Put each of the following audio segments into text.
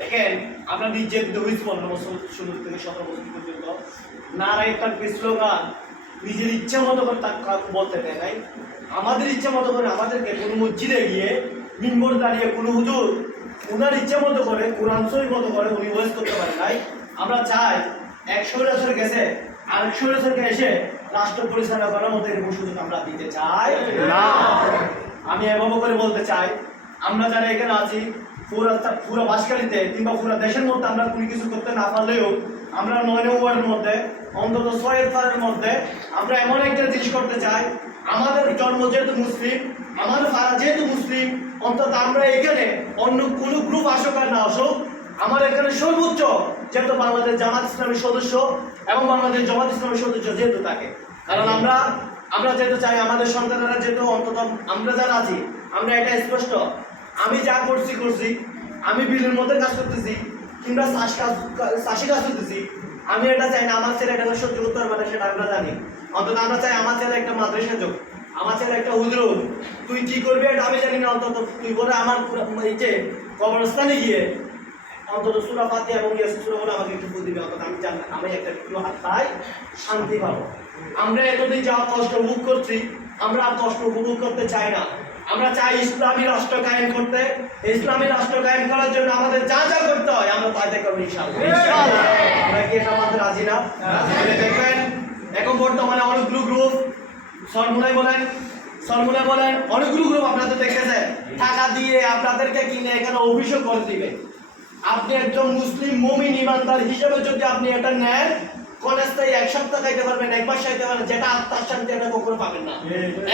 দেখেন আমরা নির্যাতিত হয়েছি 15 বছর 16 থেকে 17 বছর পর্যন্ত নারায় তাকবীর স্লোগান নিজের ইচ্ছা মতো করে বলতে দেয় নাই। আমাদের ইচ্ছা মতো করে আমাদেরকে কোনো মসজিদে গিয়ে মিম্বর দাঁড়িয়ে কোনো হুজুর ওনার ইচ্ছা মতো করে কোরআন শরীফ মতো করে উনি ওয়াজ করতে পারেন নাই। আমরা চাই 100 বছর গেছে আর 100 বছরকে এসে রাষ্ট্র পরিচালনা করার মতো এরকম সুযোগ আমরা দিতে চাই না। আমি এভাবে করে বলতে চাই, আমরা যারা এখানে আছি পুরো বাসকালীতে কিংবা পুরো দেশের মধ্যে আমরা কোনো কিছু করতে না পারলেও আমরা 9 ওয়ার্ডের মধ্যে অন্তত 6 ফারের মধ্যে আমরা এমন একটা জিনিস করতে চাই। আমাদের জন্ম যেহেতু মুসলিম, আমাদের ফারা যেহেতু মুসলিম, অন্তত আমরা এখানে অন্য কোনো গ্রুপ আসুক আর না আসুক, আমার এখানে সর্বোচ্চ যেহেতু বাংলাদেশ জামাত ইসলামের সদস্য এবং বাংলাদেশ জামাত ইসলামের সদস্য যেহেতু থাকে, কারণ আমরা যেহেতু চাই আমাদের সন্তানেরা যেহেতু অন্তত আমরা যারা আছি আমরা এটা স্পষ্ট, আমি যা করছি আমি বিলের মধ্যে কাজ করতেছি কিংবা চাষি কাজ করতেছি, আমি এটা চাই না আমার ছেলে এটা সহ্য করতে পারবে না, সেটা আমরা জানি। অন্তত আমরা চাই আমার ছেলে একটা মাদ্রাসা যোগ, আমার ছেলে একটা হুজুর, তুই কি করবি এটা আমি জানি না, অন্তত তুই বলে আমার এই যে কবরস্থানে গিয়ে অন্তত সূরা ফাতিহা এবং ইয়াসিন সূরা বলে আমাকে একটু দিবে, অন্তত আমি জানি আমি একটা হাত পাই, শান্তি পাবো। আমরা এতদিন যা কষ্ট ভোগ করছি আমরা আর কষ্ট উপভোগ করতে চাই না। আমরা চাই ইসলামী রাষ্ট্র কায়েম করতে। ইসলামী রাষ্ট্র কায়েম করার জন্য আমাদের যা যা করতে হয় আমরা তাই করবো ইনশাআল্লাহ। আমরা কি এটা আমাদের রাজি না? দেখবেন এখন বর্তমানে অনেকগুলো গ্রুপ সরমুনাই বলেন অনেকগুলো গ্রুপ আপনাদের দেখেছেন টাকা দিয়ে আপনাদেরকে কিনে এখানে অভিষেক করে দিবে। আপনি একজন মুসলিম মুমিন ইমানদার হিসেবে যদি আপনি এটা নেন, কলেজটাই 1 সপ্তাহ খাইতে পারবেন, 1 মাস খাইতে পারবেন, যেটা আত্মার শান্তি এটা কখনো পাবেন না।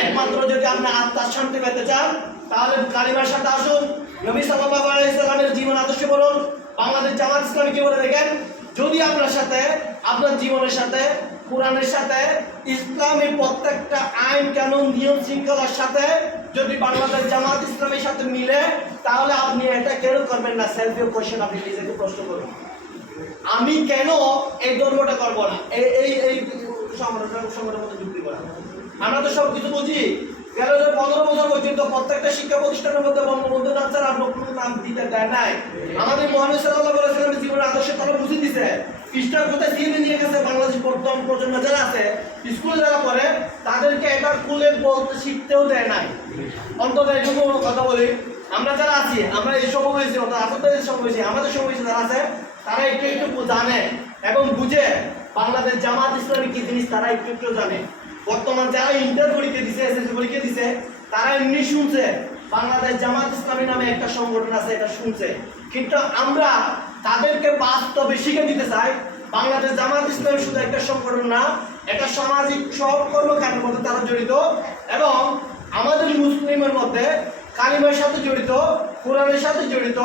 একমাত্র যদি আপনি আত্মার শান্তি পেতে চান তাহলে কালিমার সাথে আসুন, নবী সাল্লাল্লাহু আলাইহি সাল্লামের জীবন আদর্শ বলুন, বাংলাদেশ জামাত ইসলামী কি বলে দেখেন, যদি আপনার জীবনের সাথে কোরআনের সাথে ইসলামের প্রত্যেকটা আইন কানুন নিয়ম শৃঙ্খলার সাথে যদি বাংলাদেশ জামাত ইসলামের সাথে মিলে, তাহলে আপনি এটা কেন করবেন না? সেলফ কোশ্চেন আপনি নিজেকে প্রশ্ন করুন, আমি কেন এই ধর্মটা করবো না, এই সংগঠনের মধ্যে যুক্তি করা। আমরা তো সব কিছু বুঝি। গেল 15 বছর পর্যন্ত প্রত্যেকটা শিক্ষা প্রতিষ্ঠানের মধ্যে বঙ্গবন্ধু নাম ছাড়া আর কোনো নাম দিতে দেয় নাই। আমাদের মহানবী সাল্লাল্লাহু আলাইহি ওয়াসাল্লামের জীবনের আদর্শ তারা বুঝিয়ে দিছে। খ্রিস্টান কোথায় দিয়ে নিয়ে গেছে, বাংলাদেশ বর্তমান প্রজন্ম যারা আছে স্কুলে যারা পড়ে তাদেরকে এবার খুলে বলতে শিখতেও দেয় নাই। অন্তত এইটুকু কথা বলি, আমরা যারা আছি আমরা এই সময় হয়েছি, আপনাদের সময় হয়েছি, আমাদের সময় হয়েছে যারা আছে তারা একটু জানে এবং বুঝে বাংলাদেশ জামাত ইসলামী কি জিনিস তারা একটু জানে। বর্তমান যারা ইন্টার পরীক্ষা দিছে, এসএসসি পরীক্ষা দিছে, তারা এমনি শুনছে বাংলাদেশ জামাত ইসলামী নামে একটা সংগঠন আছে, এটা শুনছে, কিন্তু আমরা তাদেরকে বাস্তবে শিখে দিতে চাই বাংলাদেশ জামাত ইসলামী শুধু একটা সংগঠন না, একটা সামাজিক সব কর্মকাণ্ডের মধ্যে তারা জড়িত এবং আমাদের মুসলিমের মধ্যে কালিমার সাথে জড়িত, কোরআনের সাথে জড়িত,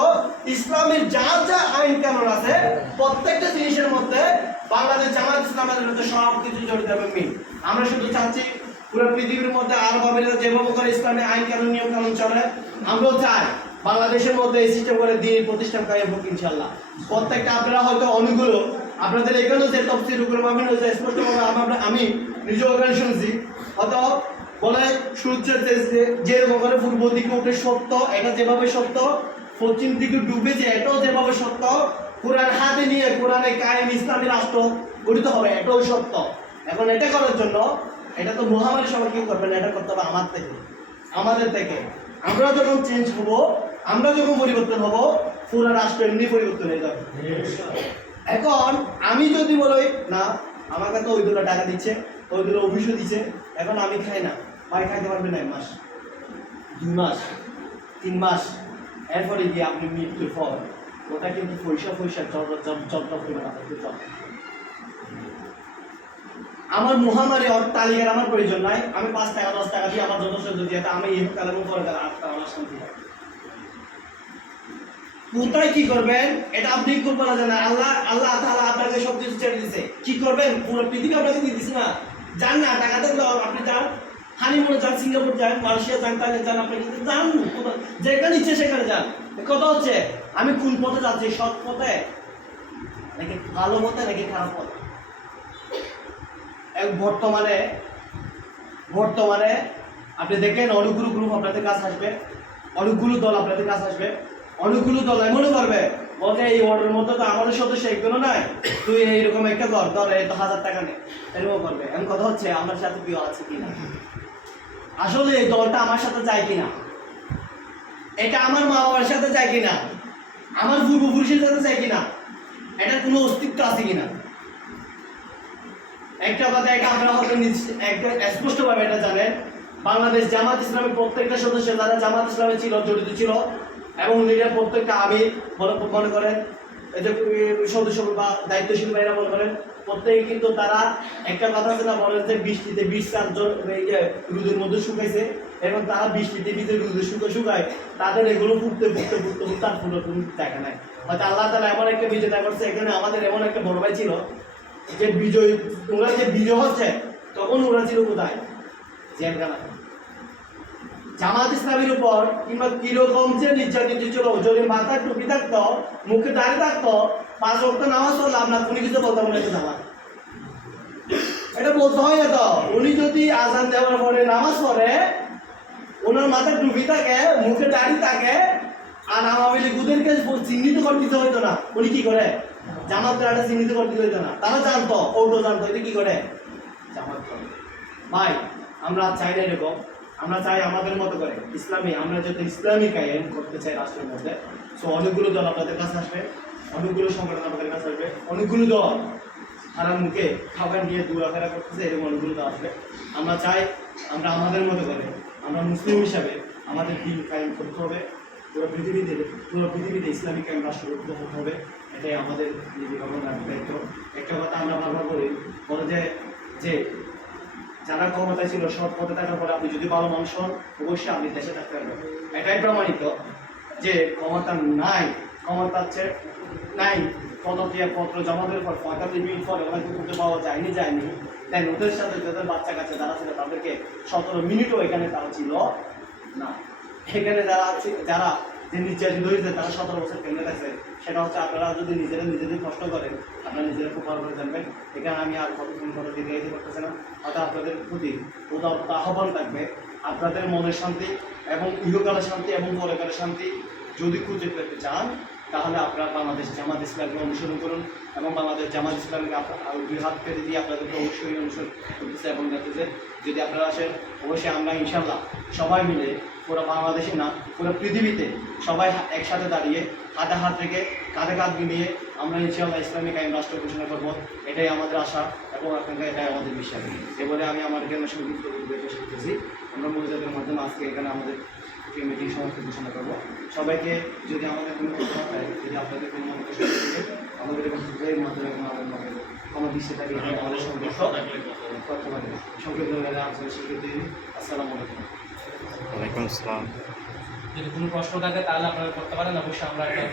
ইসলামের যা যা আইন কানুন আছে প্রত্যেকটা জিনিসের মধ্যে বাংলাদেশ জামাত ইসলামের মধ্যে সব কিছু জড়িত হবে। আমরা শুধু চাচ্ছি পুরো পৃথিবীর মধ্যে আরবাবিরা যেভাবে করে ইসলামের আইন কানুন নিয়ম কানুন চলে, আমরাও চাই বাংলাদেশের মধ্যে এই সিস্টেম করে দিনের প্রতিষ্ঠান কায়েম হোক ইনশাআল্লাহ। প্রত্যেকটা আপনারা হয়তো অনেকগুলো আপনাদের এখানেও যে তফসির উপরে মামিন হয়েছে স্পষ্টভাবে আমি নিজেও এখানে শুনছি, হয়তো বলে সূর্যের যেরকম করে পূর্ব দিকে উঠে সত্য, এটা যেভাবে সত্য, পশ্চিম দিকে ডুবে যে এটাও যেভাবে সত্য, কোরআন হাতে নিয়ে কোরআনে কায়েম ইসলামী রাষ্ট্র গঠিত হবে, এটাও সত্য। এখন এটা করার জন্য এটা তো মহামারীর সময় কি করবেন, এটা করতে হবে আমাদের থেকে। আমরা যখন চেঞ্জ হব, আমরা যখন পরিবর্তন হব, পুরো রাষ্ট্র এমনি পরিবর্তন হয়ে যাবে। এখন আমি যদি বলি না আমাকে তো ওই দুটো টাকা দিচ্ছে, ওই দুটো অভিযোগ দিচ্ছে, এখন আমি খাই না, ভাই খাইতে পারবেন না 1 মাস 2 মাস 3 মাস, এরপরে গিয়ে আপনি মৃত্যুর পর ওটা কিন্তু পয়সা আমার মহামারী তালিকার আমার প্রয়োজন নাই। আমি 5 টাকা 10 টাকা দিয়ে আমার যথেষ্ট যদি এটা আমি এই কালের পরে গেলে আমার শান্তি হয়। কোথায় কি করবেন এটা আপনি করবেন না, জানা আল্লাহ তাআলা আপনাকে সব কিছু ছেড়ে দিয়েছে। কি করবেন পুরো পৃথিবী আপনাকে দিয়ে দিচ্ছে না, যান না, টাকা থাকলে আপনি যান, হানিমুনে যান, সিঙ্গাপুর যান, মালয়েশিয়া যান, তাহলে যান, আপনি যান, যেখানে ইচ্ছে সেখানে যান। কথা হচ্ছে আমি কোন পথে যাচ্ছি, সৎ পথে নাকি ভালো পথে নাকি খারাপ পথে। বর্তমানে আপনি দেখেন অনেকগুলো গ্রুপ আপনাদের কাছে আসবে, অনেকগুলো দল আপনাদের কাছে আসবে, অনেকগুলো দল মনে করবে বলতে এই ওয়ার্ডের মধ্যে তো আমাদের সদস্য একজনও নাই, তুই এইরকম একটা কর, ধর এই তো 1000 টাকা নে, এরকম করবে। এমন কথা হচ্ছে আমার সাথে কেউ আছে কিনা, আসলে এই দলটা আমার সাথে যায় কিনা, এটা আমার মা বাবার সাথে যায় কিনা, আমার পূর্বপুরুষের সাথে যায় কিনা, এটার কোনো অস্তিত্ব আছে কিনা। একটা কথা এটা আপনারা হয়তো একটা স্পষ্টভাবে এটা জানেন, বাংলাদেশ জামাত ইসলামের প্রত্যেকটা সদস্য যারা জামাত ইসলামে ছিল, জড়িত ছিল, এবং লিডার প্রত্যেকটা আমি মনে করেন এই যে সদস্য বা দায়িত্বশীল ভাইরা মনে করেন প্রত্যেকে কিন্তু তারা একটা কথা আছে না, বলেন যে বৃষ্টিতে 20 জন রোদের মধ্যে শুকাইছে, এবং তারা বৃষ্টিতে ভিজে রোদে শুকায়, তাদের এগুলো ফুটতে আর ফুলো কোনো জায়গা নাই। হয়তো আল্লাহ তাআলা এমন একটা বিজয় করছে, এখানে আমাদের এমন একটা বড় ভাই ছিল যে বিজয়, ওরা যে বিজয় হচ্ছে তখন ওরা ছিল কোথায়, জেলখানা। জামাত ইসলামের উপর কিংবা কিরকম যে নির্যাতিত ছিল, যদি মাথায় টুপি থাকতো, মুখে দাঁড়িয়ে থাকতো, 5 ওয়াক্ত নামাজ পড়লাম না, উনি কিছু বলতাম না, জামাত এটা বলতে হয় না তো। উনি যদি আজান দেওয়ার পরে নামাজ পড়ে, ওনার মাথায় টুপি থাকে, মুখে দাঁড়িয়ে থাকে, আর আওয়ামী লীগদেরকে চিহ্নিত করে দিতে হইতো না, উনি কি করে জামাতরা চিহ্নিত করে দিতে হইতো না, তারা জানতো, ওটো জানতো, এটা কি করে জামাত করে। ভাই আমরা চাই না এরকম, আমরা চাই আমাদের মতো করে ইসলামী, আমরা যাতে ইসলামিক আইন করতে চাই রাষ্ট্রের মধ্যে। সো অনেকগুলো দল আপনাদের কাছে আসবে, অনেকগুলো সংগঠন আপনাদের কাছে আসবে, অনেকগুলো দল তারা মুখে খাবার নিয়ে দূরাফেরা করতেছে, এরকম অনেকগুলো দল আসবে। আমরা চাই আমরা আমাদের মতো করে, আমরা মুসলিম হিসাবে আমাদের দিন কায়েম করতে হবে, পুরো পৃথিবীতে ইসলামিক আইন রাষ্ট্র করতে হবে, এটাই আমাদের দায়িত্ব। একটা কথা আমরা বারবার বলে যে যারা ক্ষমতায় ছিল, সৎ পথে থাকার পরে আপনি যদি ভালো মানুষ হন, অবশ্যই আপনি দেশে থাকতে পারবেন। এটাই প্রমাণিত যে ক্ষমতা নাই, ক্ষমতা নাই, পত্র জমা দেওয়ার পর 45 মিনিট পরে ওনাকে করতে পাওয়া যায়নি, তাই ওদের সাথে যাদের বাচ্চা কাছে যারা ছিল তাদেরকে 17 মিনিটও এখানে তারা ছিল না। এখানে যারা যে নির্যাতিত হয়েছে তারা 17 বছর কেন গেছে, সেটা হচ্ছে আপনারা যদি নিজেদের কষ্ট করেন, আপনারা নিজেরা খুব ভালো করে জানবেন। এখানে আমি আর কতক্ষণ কথা দীর্ঘায়িত করতেছি না, অর্থাৎ আপনাদের প্রতি উদারতা আহ্বান থাকবে, আপনাদের মনের শান্তি এবং ইহকালের শান্তি এবং পরকালের শান্তি যদি খুঁজে পেতে চান, তাহলে আপনারা বাংলাদেশ জামাত ইসলামকে অনুসরণ করুন, এবং বাংলাদেশ জামাত ইসলামকে দুই হাত পেতে দিয়ে আপনাদেরকে অবশ্যই অনুসরণ করতেছে এবং দেখতেছে। যদি আপনারা আসেন, অবশ্যই আমরা ইনশাল্লাহ সবাই মিলে পুরো বাংলাদেশে না, পুরো পৃথিবীতে সবাই একসাথে দাঁড়িয়ে হাতে হাত রেখে কাঁধে কাঁধ মিলিয়ে আমরা ইনশাল্লাহ ইসলামিক আইন রাষ্ট্র ঘোষণা করবো, এটাই আমাদের আশা এবং আপনাদের এটাই আমাদের বিশ্বাস। এবারে আমি আমার এখানে সংযুক্ত পেশ করতেছি, আমরা মহিলাদের মাধ্যমে আজকে এখানে আমাদের মিটিং সমাপ্তি ঘোষণা করবো। সবাইকে যদি আমাদের কোনো কথা হয়, যদি আপনাদের কোনো মনে কষ্ট থাকে, আমাদের এর মাধ্যমে আমার দৃশ্যে থাকে আমাদের সংক্ষিপ্ত আসসালামু আলাইকুম। ওয়ালাইকুম আসসালাম। যদি কোনো প্রশ্ন থাকে তাহলে আপনারা করতে পারেন, অবশ্যই আমরা একটা